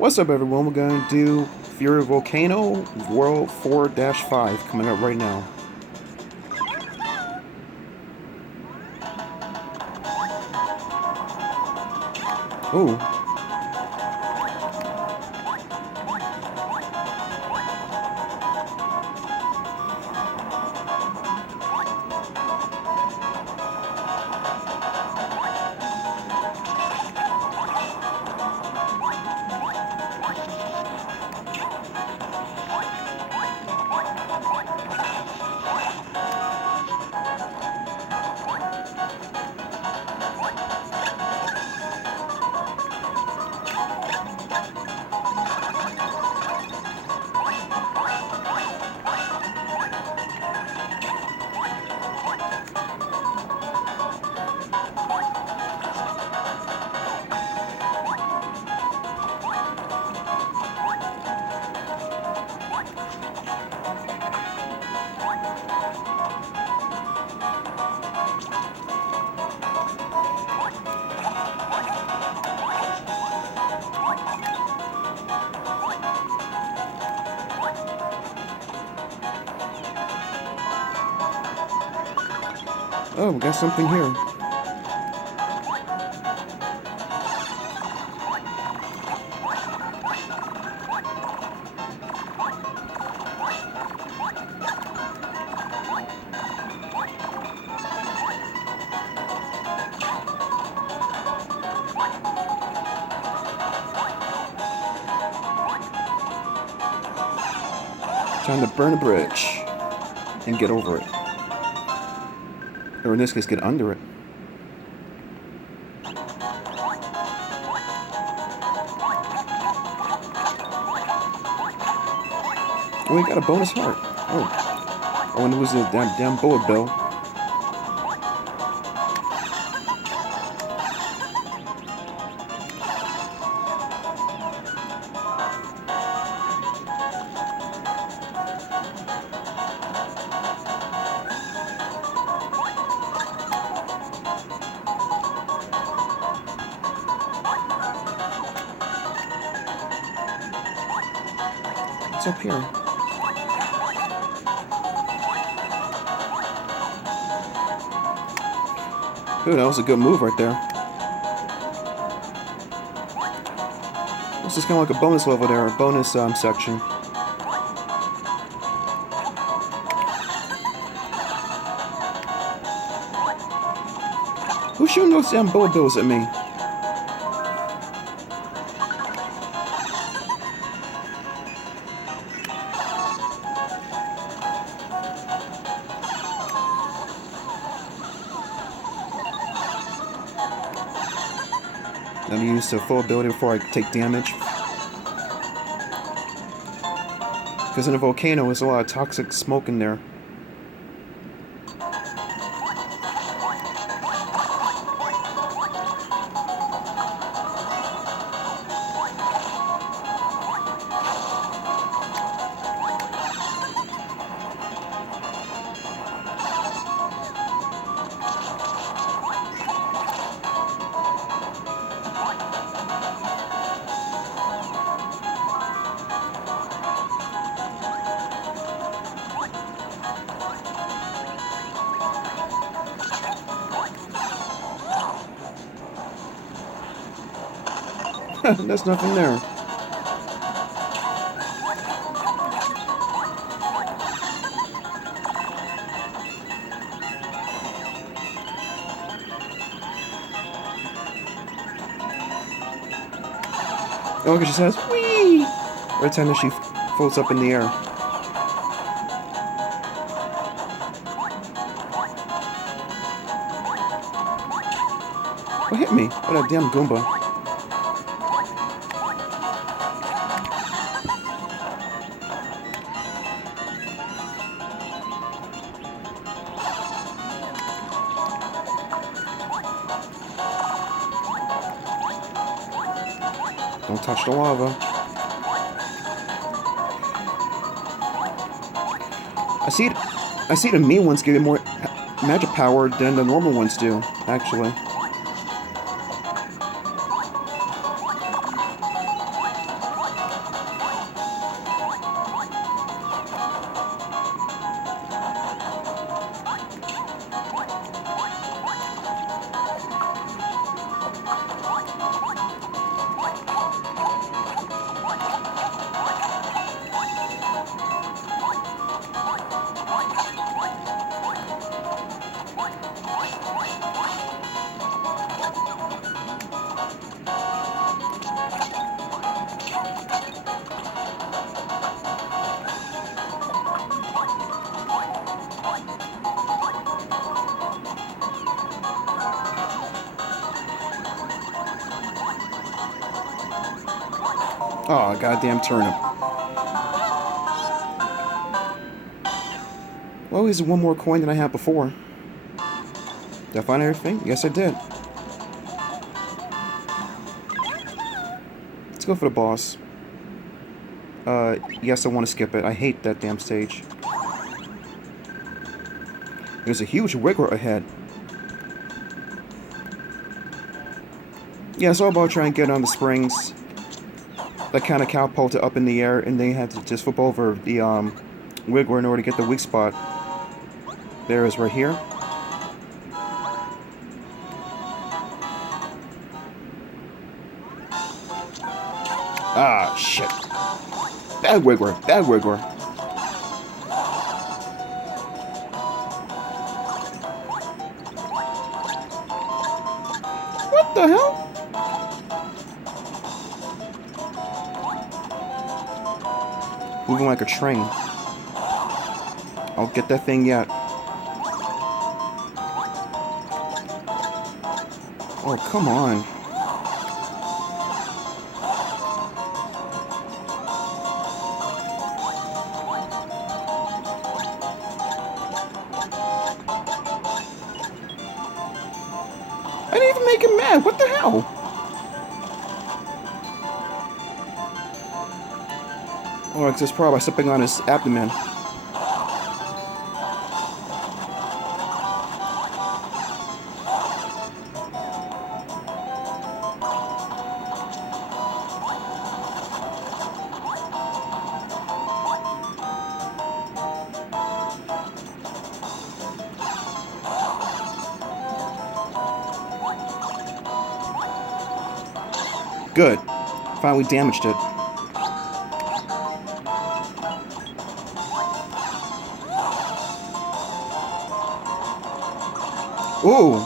What's up, everyone? We're going to do Fury Volcano World 4-5 coming up right now. Ooh. Oh, we got something here. Trying to burn a bridge and get over it. Or in this case, get under it. Oh, we got a bonus heart. Oh. Oh, and it was a damn bullet bill. What's up here? Ooh, that was a good move right there. This is kind of like a bonus level there, a bonus section. Who's shooting those damn bullet bills at me? Let me use the full ability before I take damage. Because in a volcano, there's a lot of toxic smoke in there. There's nothing there. Oh, look, she says, "Wee!" Every time that she floats up in the air. What hit me? What a damn Goomba. Don't touch the lava. I see the mean ones give it more magic power than the normal ones do, actually. Oh, goddamn turnip. Well, here's one more coin than I had before. Did I find everything? Yes, I did. Let's go for the boss. Yes, I want to skip it. I hate that damn stage. There's a huge wiggle ahead. Yeah, it's all about trying to get on the springs. That kind of catapult it up in the air, and they had to just flip over the wiggler in order to get the weak spot. There it is right here. Ah, shit. Bad wiggler, bad wiggler. What the hell? Moving like a train. I'll get that thing yet. Oh, come on. I didn't even make him mad. What the hell? Oh, it's just probably by stepping on his abdomen. Good. Finally damaged it. Ooh.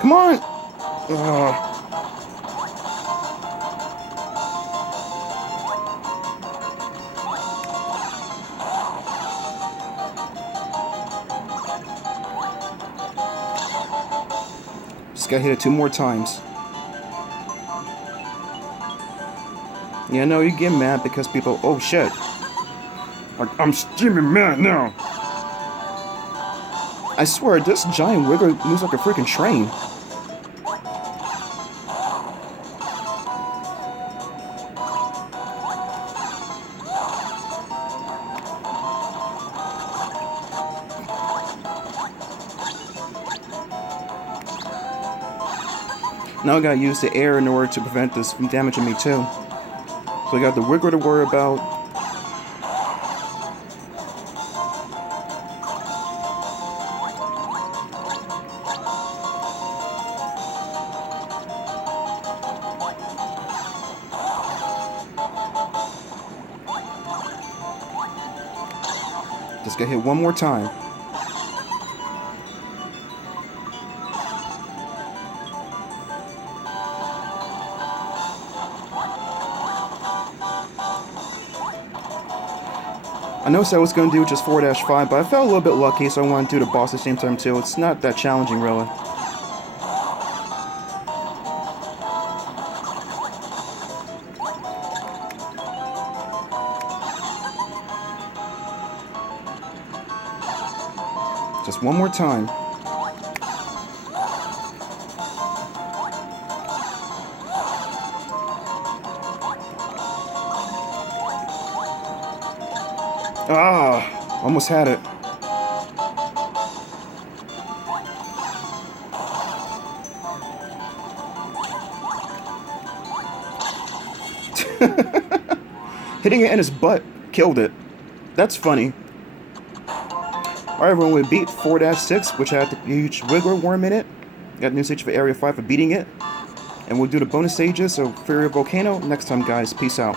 Come on! Ugh. Just gotta hit it 2 more times. Yeah, no, you get mad because people... Oh, shit. I'm steaming mad now. I swear, this giant wiggler moves like a freaking train. Now I gotta use the air in order to prevent this from damaging me too. So I got the wiggler to worry about. Just gotta hit one more time. I noticed I was going to do just 4-5, but I felt a little bit lucky, so I want to do the boss at the same time too. It's not that challenging, really. Just one more time. Ah, almost had it. Hitting it in his butt killed it. That's funny. Alright, everyone, we beat 4-6, which had the huge Wiggler worm in it. Got new stage for Area 5 for beating it. And we'll do the bonus stages of Fury Volcano next time, guys. Peace out.